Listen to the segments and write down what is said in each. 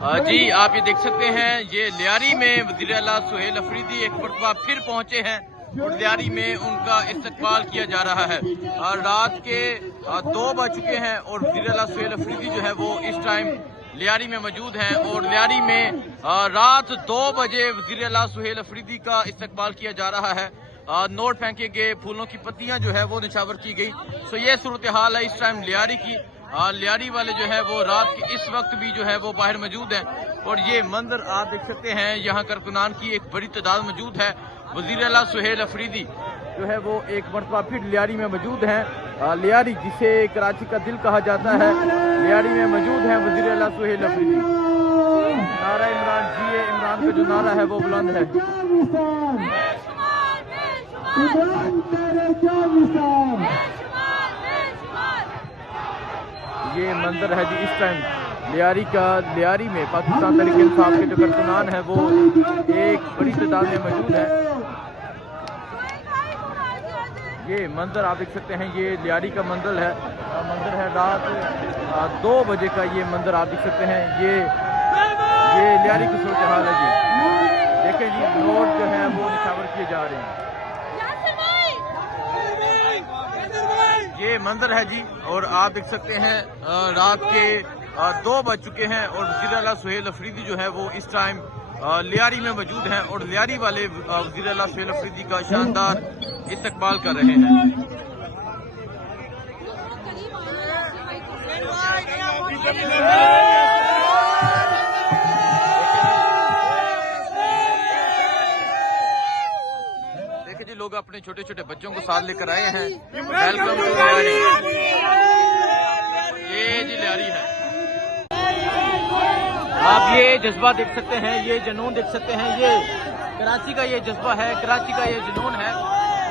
جی آپ یہ دیکھ سکتے ہیں یہ لیاری میں وزیر اعلیٰ سہیل افریدی ایک مرتبہ پھر پہنچے ہیں اور لیاری میں ان کا استقبال کیا جا رہا ہے۔ رات کے 2 بج چکے ہیں اور وزیر اعلیٰ سہیل افریدی جو ہے وہ اس ٹائم لیاری میں موجود ہیں اور لیاری میں رات 2 بجے وزیر اعلیٰ سہیل افریدی کا استقبال کیا جا رہا ہے۔ نوٹ پھینکے گئے، پھولوں کی پتیاں جو ہے وہ نچھاور کی گئی۔ سو یہ صورتحال ہے اس ٹائم لیاری کی۔ لیاری والے جو ہے وہ رات کے اس وقت بھی جو ہے وہ باہر موجود ہیں اور یہ منظر آپ دیکھ سکتے ہیں، یہاں کارکنان کی ایک بڑی تعداد موجود ہے۔ وزیر اعلیٰ سہیل افریدی جو ہے وہ ایک مرتبہ پھر لیاری میں موجود ہیں۔ لیاری جسے کراچی کا دل کہا جاتا ہے، لیاری میں موجود ہیں وزیر اعلیٰ سہیل افریدی۔ نعرہ عمران جی عمران کا جو نعرہ ہے وہ بلند ہے۔ یہ منظر ہے جی اس ٹائم لیاری کا۔ لیاری میں پاکستان تحریک انصاف کے جو کارکنان ہیں وہ ایک بڑی تعداد میں موجود ہیں۔ یہ منظر آپ دیکھ سکتے ہیں، یہ لیاری کا منظر ہے رات 2 بجے کا۔ یہ منظر آپ دیکھ سکتے ہیں، یہ لیاری کی صورتحال ہے جی۔ دیکھیں جی نوٹ جو ہیں وہ نچھاور کیے جا رہے ہیں۔ یہ منظر ہے جی اور آپ دیکھ سکتے ہیں رات کے 2 بج چکے ہیں اور وزیر اعلیٰ سہیل افریدی جو ہے وہ اس ٹائم لیاری میں موجود ہیں اور لیاری والے وزیر اعلیٰ سہیل افریدی کا شاندار استقبال کر رہے ہیں۔ دیکھیں جی لوگ اپنے چھوٹے چھوٹے بچوں کو ساتھ لے کر آئے ہیں۔ Welcome to Lyari. یہ جی لیاری ہے۔ آپ یہ جذبہ دیکھ سکتے ہیں، یہ جنون دیکھ سکتے ہیں، یہ کراچی کا یہ جذبہ ہے، کراچی کا یہ جنون ہے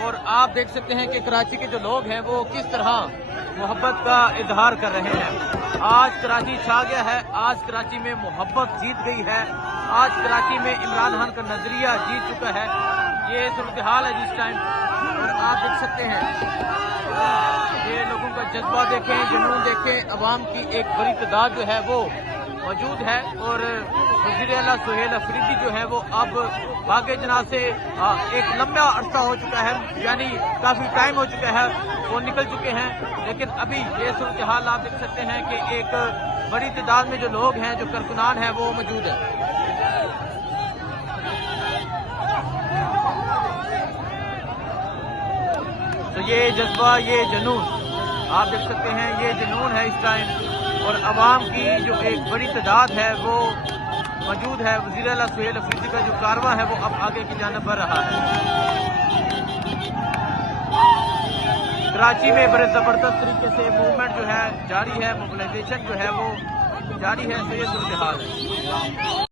اور آپ دیکھ سکتے ہیں کہ کراچی کے جو لوگ ہیں وہ کس طرح محبت کا اظہار کر رہے ہیں۔ آج کراچی چھا گیا ہے، آج کراچی میں محبت جیت گئی ہے، آج کراچی میں عمران خان کا نظریہ جیت چکا ہے۔ یہ صورتحال ہے جس ٹائم اور آپ دیکھ سکتے ہیں یہ لوگوں کا جذبہ دیکھیں، جنون دیکھیں، عوام کی ایک بڑی تعداد جو ہے وہ موجود ہے اور وزیر اعلیٰ سہیل افریدی جو ہے وہ اب باغ جناح سے ایک لمبا عرصہ ہو چکا ہے، یعنی کافی ٹائم ہو چکا ہے، وہ نکل چکے ہیں، لیکن ابھی یہ صورتحال آپ دیکھ سکتے ہیں کہ ایک بڑی تعداد میں جو لوگ ہیں، جو کارکنان ہیں وہ موجود ہیں۔ تو یہ جذبہ، یہ جنون آپ دیکھ سکتے ہیں، یہ جنون ہے اس ٹائم اور عوام کی جو ایک بڑی تعداد ہے وہ موجود ہے۔ وزیر اعلیٰ سہیل افریدی کا جو کارواں ہے وہ اب آگے کی جانب بڑھ رہا ہے۔ کراچی میں بڑے زبردست طریقے سے موومنٹ جو ہے جاری ہے، موبلائزیشن جو ہے وہ جاری ہے۔ تو یہ صورتحال ہے۔